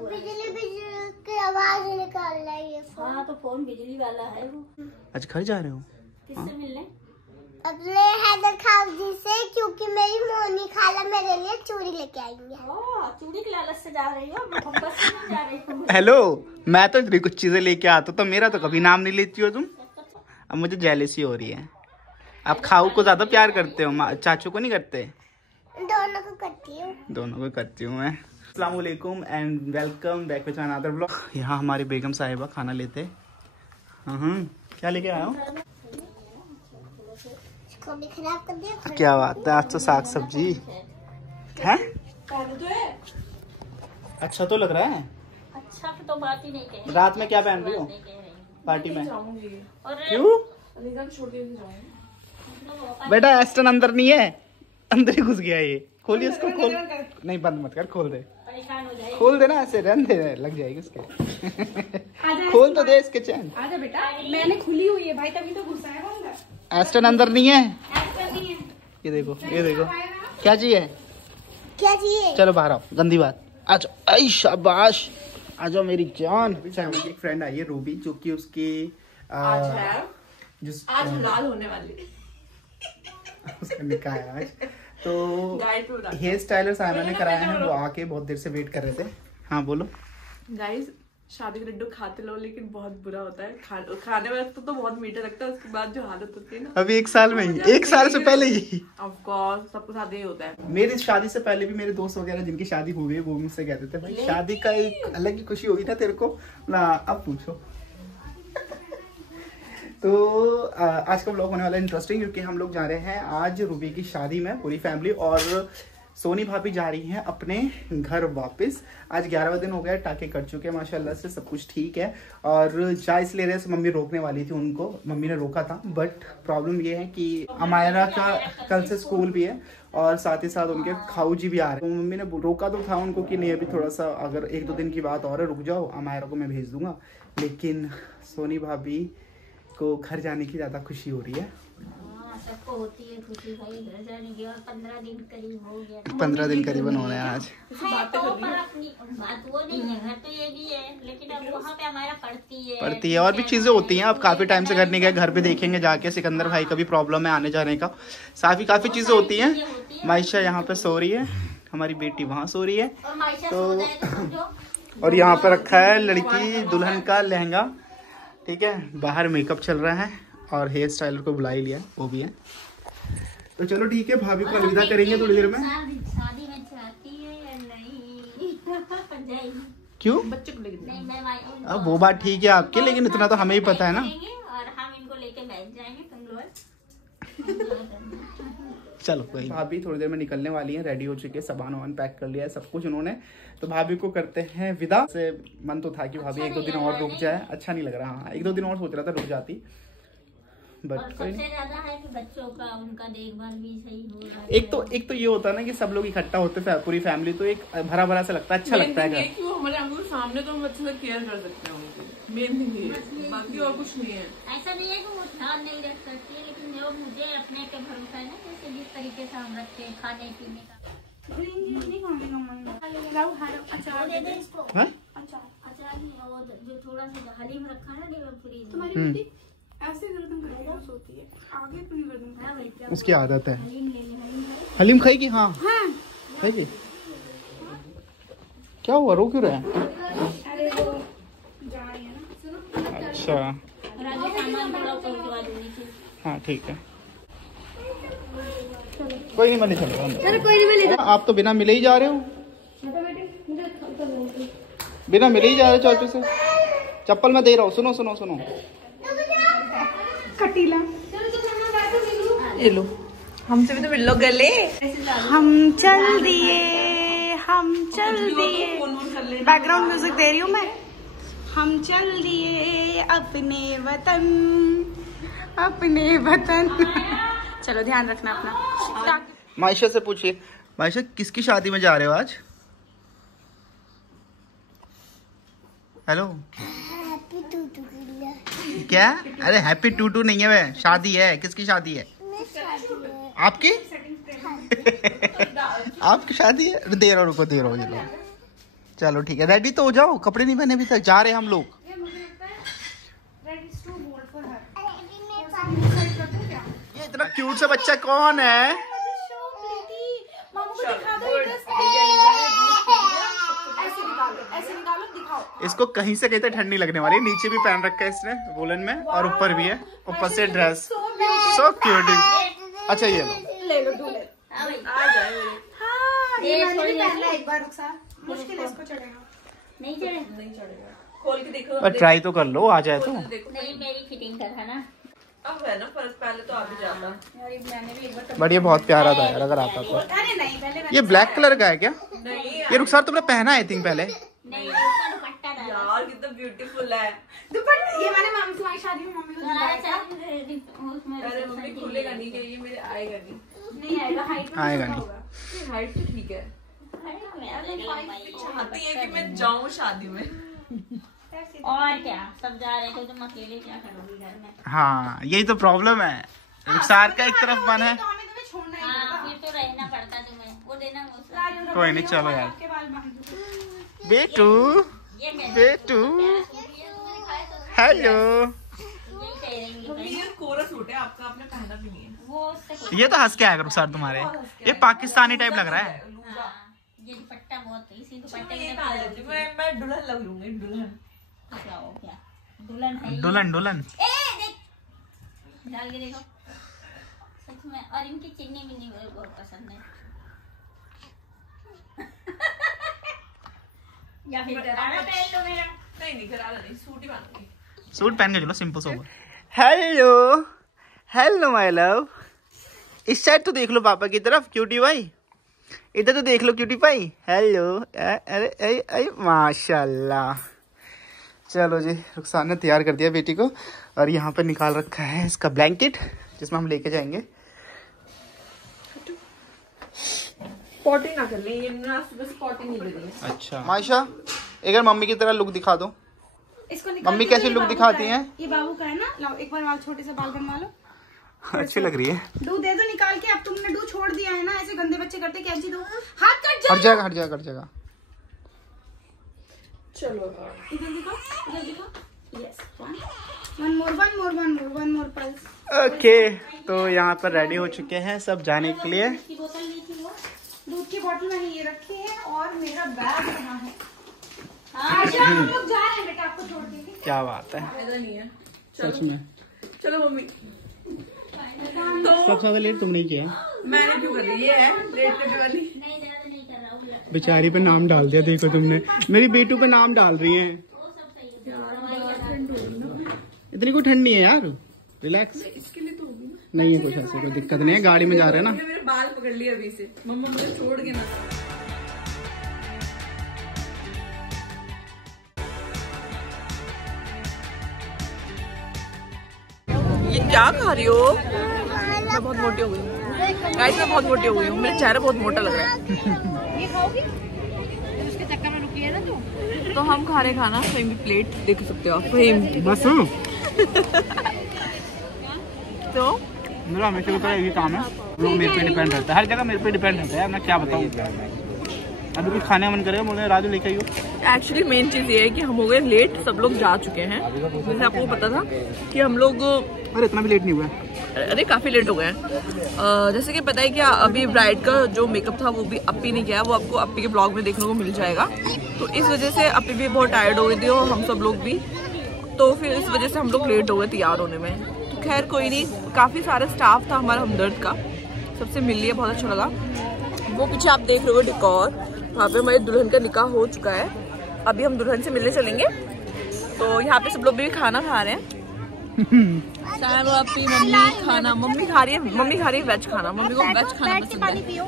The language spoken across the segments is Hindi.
बिजली बिजली की आवाज निकाल रहा है ये फोन। हाँ तो फोन बिजली वाला है वो। आज घर जा रहे हो? किससे मिलने? अपने हैदर खान जी से, क्योंकि मेरी मोनी खाला मेरे लिए चूड़ी लेके आएंगे। चूड़ी के लालच से जा रही हो, मोहब्बत से नहीं जा रही हो। हेलो, मैं तो इतनी कुछ चीजें लेके आता हूँ तो मेरा तो कभी नाम नहीं लेती हो तुम। अब मुझे जेलसी हो रही है। आप खाऊ को ज्यादा प्यार करते हो, चाचू को नहीं करते? दोनों को करती हूँ। दोनों को करती हूँ मैं। अस्सलाम वालेकुम and welcome back to another vlog. यहाँ हमारी बेगम साहिबा खाना लेते। क्या लेके आया हूँ? खराब कर दिया। क्या बात है, आज तो साग सब्जी है। अच्छा तो लग रहा है। अच्छा तो बात ही नहीं कह। रात में क्या पहन रही हो पार्टी में? क्यों बेटा? एस्टन अंदर नहीं है, अंदर ही घुस गया ये। खोलिए इसको, खोल। नहीं बंद मत कर, खोल दे। खोल देना, ऐसे रहने दे, लग जाएगी उसके। खोल तो दे इसके चैन। आजा बेटा, मैंने खुली हुई है भाई, तभी तो घुसा है अंदर। एस्टन अंदर नहीं है। ऐसा नहीं है। ये देखो, ये देखो क्या चाहिए। क्या चाहिए? चलो बाहर आओ, गंदी बात। आज आई शाबाश, आ जाओ मेरी जान। एक फ्रेंड आई है रूबी, जो कि उसकी आज हलाल होने वाली उसका निकाह है आज। तो हेयर स्टाइलर साइना ने कराया है, वो आके बहुत देर से वेट कर रहे थे। हाँ बोलो। गाइस, शादी के लड्डू खाते लो लेकिन बहुत बुरा होता है। खाने में तो बहुत मीठा लगता है, उसके बाद जो हालत होती है ना। अभी 1 साल में ही, 1 साल से पहले ही ऑफ कोर्स सबके साथ यही होता है। मेरी शादी से पहले भी मेरे दोस्त वगैरह जिनकी शादी हुई है, वो मुझसे कहते थे भाई शादी का एक अलग ही खुशी होगी ना तेरे को ना। अब पूछो। तो आज का व्लॉग होने वाला है इंटरेस्टिंग, क्योंकि हम लोग जा रहे हैं आज रूबी की शादी में, पूरी फैमिली। और सोनी भाभी जा रही हैं अपने घर वापस। आज 11वां दिन हो गया, टाके कट चुके हैं माशाल्लाह से, सब कुछ ठीक है। और जा इसलिए रहे से मम्मी रोकने वाली थी उनको, मम्मी ने रोका था। बट प्रॉब्लम ये है कि अमायरा का कल से स्कूल भी है और साथ ही साथ उनके खाऊ जी भी आ रहे हैं। तो मम्मी ने रोका तो था उनको कि नहीं अभी थोड़ा सा, अगर 1-2 दिन की बात और है, रुक जाओ, अमायरा को मैं भेज दूंगा। लेकिन सोनी भाभी को घर जाने की ज्यादा खुशी हो रही है। सबको होती है खुशी भाई घर जाने की, और 15 दिन करीब हो गया। 15 दिन करीबन हो रहे हैं आज। तो पर अपनी बात वो नहीं है, घर तो ये भी है, लेकिन अब वहाँ पे हमारा पड़ती है और भी चीजें होती हैं। अब काफी टाइम से घर नहीं गए, घर पे देखेंगे जाके। सिकंदर भाई का भी प्रॉब्लम है आने जाने का, काफी चीजें होती हैं। मायशा यहाँ पे सो रही है, हमारी बेटी वहाँ सो रही है। तो और यहाँ पे रखा है लड़की दुल्हन का लहंगा, ठीक है। बाहर मेकअप चल रहा है और हेयर स्टाइलर को बुला ही लिया, वो भी है। तो चलो ठीक है, भाभी को अलविदा करेंगे थोड़ी देर में। शादी में चाहती है या नहीं? क्यों? बच्चे को लेके अब वो बात ठीक है आपकी, लेकिन इतना तो हमें ही पता है ना। और हम इनको लेके बैठ जाएंगे, तुम लोग। चलो कोई। भाभी थोड़ी देर में निकलने वाली है, रेडी हो चुके हैं, सामान वामान पैक कर लिया है सब कुछ उन्होंने। तो भाभी को करते हैं विदा। से मन तो था कि भाभी 1-2 दिन और रुक जाए, अच्छा नहीं लग रहा। हाँ 1-2 दिन और सोच रहा था रुक जाती, बट सबसे ज्यादा है कि बच्चों का उनका देखभाल भी सही हो रहा है। एक तो ये होता है ना कि सब लोग इकट्ठा होते हैं पूरी फैमिली, तो एक भरा भरा सा लगता है, अच्छा लगता है। वो हमारे आंखों के सामने तो हम अच्छे से केयर कर सकते हैं उनकी, मेन थिंग ये है, बाकी और कुछ नहीं है। ऐसा नहीं है कि वो ध्यान नहीं रख सकती है, लेकिन जो मुझे अपने पे भरोसा है ना, जैसे जिस तरीके से हम रखते हैं खाने पीने का। नहीं खाने का मन अचार दे दे इसको। अचार नहीं, वो जो थोड़ा सा हलीम रखा है ना फ्रीज में, तुम्हारी ऐसे गर्दन करके होती है, आगे अपनी गर्दन उसकी आदत है। हलीम ले ले, हलीम खाएगी? हाँ खाएगी। क्या हुआ, रो क्यों रहा है? अरे वो जा रही है ना, सुनो। अच्छा सामान थोड़ा पहुंचवा देनी थी। हाँ ठीक है, कोई नहीं, मैं ले चलूंगा। चलो कोई नहीं, मैं ले आप तो बिना मिले ही जा रहे हो, बिना मिले ही जा रहे हो चाचू से। चप्पल मैं दे रहा हूँ, सुनो कटीला। ये लो, हमसे भी तो मिल लो गले। हम चल दिए। बैकग्राउंड म्यूजिक दे रही हूँ मैं। हम चल दिए अपने वतन। चलो ध्यान रखना अपना। मायशा से पूछिए, मायशा किसकी शादी में जा रहे हो आज? हेलो, हैप्पी टूटू के लिए। क्या? अरे हैप्पी टूटू नहीं है, वह शादी है। किसकी शादी है? आपकी? आपकी शादी है? दे रहा हूँ, रुको दे रहा हूँ। चलो ठीक है, रेडी तो हो जाओ, कपड़े नहीं पहने अभी तक, जा रहे हैं हम लोग। ये इतना क्यूट सा बच्चा कौन है? इसको कहीं से कहते ठंडी लगने वाली, नीचे भी पहन रखा है इसने वुलन में और ऊपर भी है, ऊपर से ड्रेस, सो क्यूट। अच्छा ये ले लो दूल्हे, आ जाए। हाँ, ये मैंने भी पहना है एक बार, मुश्किल है इसको चढ़ेगा। नहीं चढ़ेगा। खोल के देखो, पर ट्राई तो कर लो, आ जाए तो। नहीं, मेरी फिटिंग का था ना। अब है ना फर्क, पहले तो आ भी जाता। मैंने भी एक बार बट ये बहुत प्यारा था यार, अगर आता तो। अरे नहीं, पहले ये ब्लैक कलर का है क्या? नहीं ये रुखसार तुमने पहना है आई थिंक पहले। नहीं, उसका दुपट्टा था यार, कितना ब्यूटीफुल है दुपट्टा। ये मैंने मामी तुम्हारी शादी में मम्मी को दिलाया था। अरे मम्मी खुलेगा नहीं, ये मेरे आएगा नहीं आएगा, हाइट आएगा नहीं, हाइट तो ठीक है। चाहती है कि मैं जाऊं शादी में। और क्या, सब जा रहे थे, तुम अकेले क्या करोगी घर में? हाँ यही तो प्रॉब्लम है, रुखसार का एक तरफ मन है। हाँ, फिर तो रहना पड़ता तुम्हें, वो देना मुझसे। कोई नहीं, चलो यार। बेटू, ये कैसे? बेटू, हेलो। यही कहेंगे ये कोरा सूट है आपका, आपने पहना भी नहीं है। वो उससे ये तो हंस के आएगा रुखसार तुम्हारे, ये पाकिस्तानी टाइप लग रहा है। हाँ, ये दुपट्टा बहुत, इसी दुपट्टे ये के पहन लेती हूँ, मैं दुल्हन लग लूंगी, दुल्हन। क्या हो क्या? दुल्हन है ये। दुल्हन दुल्हन। ए देख, डाल के देखो सच में। और इनकी चिन्नी मिन्नी मुझे बहुत पसंद है। या फिर गरारा पहन लो मेरा। नहीं गरारा नहीं, सूट ही पहनूंगी। सूट पहन के चलो, simple sober. Hello, hello my love. इस साइड तो देख लो पापा की तरफ, क्यूटी भाई। इधर तो देख लो क्यूटी भाई। हेलो, अरे अरे माशाल्लाह। चलो जी, रुखसार ने तैयार कर दिया बेटी को, और यहाँ पर निकाल रखा है इसका ब्लैंकेट, जिसमें हम लेके जाएंगे। पॉटी ना कर ले, ये ना सुबह से पॉटी नहीं लगी है। अच्छा मायशा, एक बार मम्मी की तरह लुक दिखा दो। इसको मम्मी कैसी लुक दिखाती हैं? ये बाबू का है ना, लाओ एक बार बाल, छोटे से बाल बनवा लो। अच्छी लग रही है। डू दे दो निकाल के, अब तुमने डू छोड़ दिया है ना, ऐसे गंदे बच्चे करते, कैंची दो, हाथ कट हट जाएगा, हट जाएगा, हट जाएगा। चलो इधर दिखो, इधर दिखो। Yes, one more pulse. Okay, तो यहाँ पर रेडी हो चुके हैं सब जाने के लिए। की बोतल ली थी वो। दूध की बोतल मैंने ये रखी है, और मेरा बैग यहाँ है। हाँ, आशा, हम लोग जा रहे हैं बेटा, आपको छोड़ देंगे। क्या बात है, फायदा नहीं है। सच में। चलो मम्मी, सबसे ज्यादा लेट तुमने किया है। मैंने क्यों कर दी? ये है लेट करने वाली। नहीं दर्द नहीं कर रहा हूँ। बेचारी पे नाम डाल दिया, देखो तुमने, मेरी बेटू पे नाम डाल रही है। वो सब सही है। इतनी कोई ठंड नहीं है यार, रिलैक्स। इसके लिए तो होगी ना। नहीं है कुछ ऐसे, कोई दिक्कत नहीं है, गाड़ी में जा रहे हैं ना। मेरे बाल पकड़ लिए अभी से, मम्मा मुझे छोड़ के ना। ये क्या खा रही हो? मैं बहुत मोटी हो गई हूँ गाइस, मैं बहुत मोटी हो गई हूँ, मेरा चेहरा बहुत मोटा लग रहा है। ये खाओगी? उसके चक्कर में रुकी है ना तू। तो हम खा रहे खाना, फहीम की प्लेट देख सकते हो आप, फहीम। बस तो मेरा हमेशा की तरह यही काम है, लोग मेरे पे डिपेंड रहता है, हर जगह मेरे पे डिपेंड रहता है, मैं क्या बताऊँ। अभी कुछ खाने का मन करेगा, बोले राजू लेके आइयो। एक्चुअली मेन चीज़ ये है कि हम हो गए लेट, सब लोग जा चुके हैं। जैसे आपको पता था कि हम लोग, अरे इतना भी लेट नहीं हुआ है। अरे काफ़ी लेट हो गए हैं। जैसे कि पता है कि अभी ब्राइड का जो मेकअप था वो भी अप्पी ने किया, वो आपको अप्पी के ब्लॉग में देखने को मिल जाएगा। तो इस वजह से अप्पी भी बहुत टायर्ड हो गई थी, और हम सब लोग भी, तो फिर इस वजह से हम लोग लेट हो गए तैयार होने में। तो खैर कोई नहीं, काफ़ी सारा स्टाफ था हमारा हमदर्द का, सबसे मिल लिया, बहुत अच्छा लगा। वो पीछे आप देख रहे हो डेकोर, वहाँ पे हमारी दुल्हन का निकाह हो चुका है। अभी हम दुल्हन से मिलने चलेंगे, तो यहाँ पे सब लोग भी खाना खा रहे हैं। साहब आपकी मम्मी खाना, मम्मी खा रही है वेज खाना, मम्मी को वेज खाना पसंद है।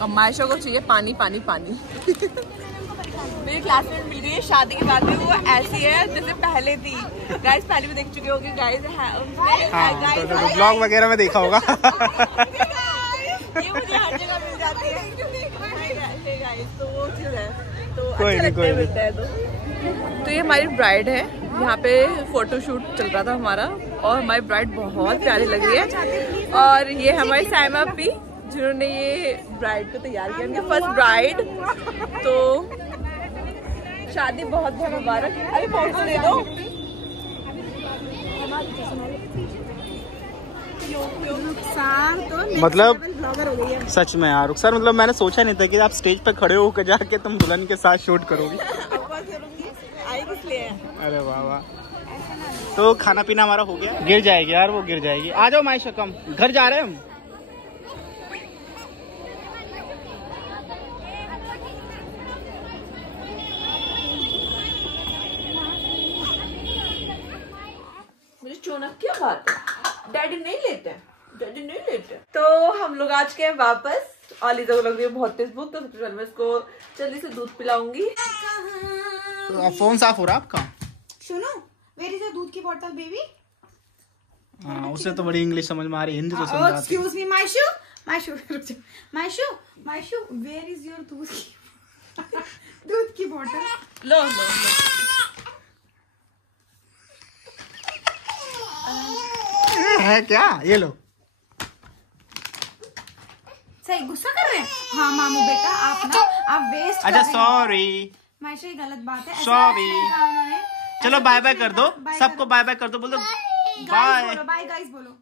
और मायशा को चाहिए पानी पानी पानी। मेरी क्लासमेट मिल गई है शादी के बाद में, वो ऐसी है जैसे पहले थी। गाइस पहले भी देख चुके होंगे गाइस, ब्लॉग वगैरह में देखा होगा। ये मुझे हर जगह मिल जाती है। तो वो चीज़ है, तो कोई अच्छा नहीं, लगता है, मिलता है तो ये हमारी ब्राइड है। यहाँ पे फोटोशूट चल रहा था हमारा, और हमारी ब्राइड बहुत प्यारी लग रही है। और ये हमारी साइमा भी, जिन्होंने ये ब्राइड को तैयार किया, उनकी फर्स्ट ब्राइड। तो शादी बहुत बहुत मुबारक। अरे फोटो दे दो। मतलब सच में यार रुखसार, मतलब मैंने सोचा नहीं था कि आप स्टेज पे खड़े होकर जाके तुम दुल्हन के साथ शूट करोगी। अरे वाह वाह। तो खाना पीना हमारा हो गया। गिर जाएगी यार, वो गिर जाएगी। आ जाओ माई शकम, घर जा रहे हैं हम। मुझे चौनक क्या बात है, डैडी नहीं लेते, डैडी नहीं लेते। तो हम लोग आज के वापस, और लीजा को लग रही है बहुत तेज भूख, तो सबसे पहले मैं इसको जल्दी से दूध पिलाऊंगी। तो फोन साफ हो रहा आपका? सुनो, वेयर इज द दूध की बोतल बेबी? हाँ, उसे तो बड़ी इंग्लिश समझ में आ रही, हिंदी तो समझ आती। एक्सक्यूज मी मायशू, मायशू रुक जा, मायशू, मायशू वेयर इज योर दूध की बोतल? लो लो लो। है क्या? ये लो। सही गुस्सा कर रहे हैं? हाँ मामू बेटा, आप वेस्ट। अच्छा सॉरी मायशू, ये गलत बात है। सॉरी। उन्होंने चलो बाय बाय कर दो सबको, बाय बाय कर दो, बोल दो बाय। बाय गाइस बोलो।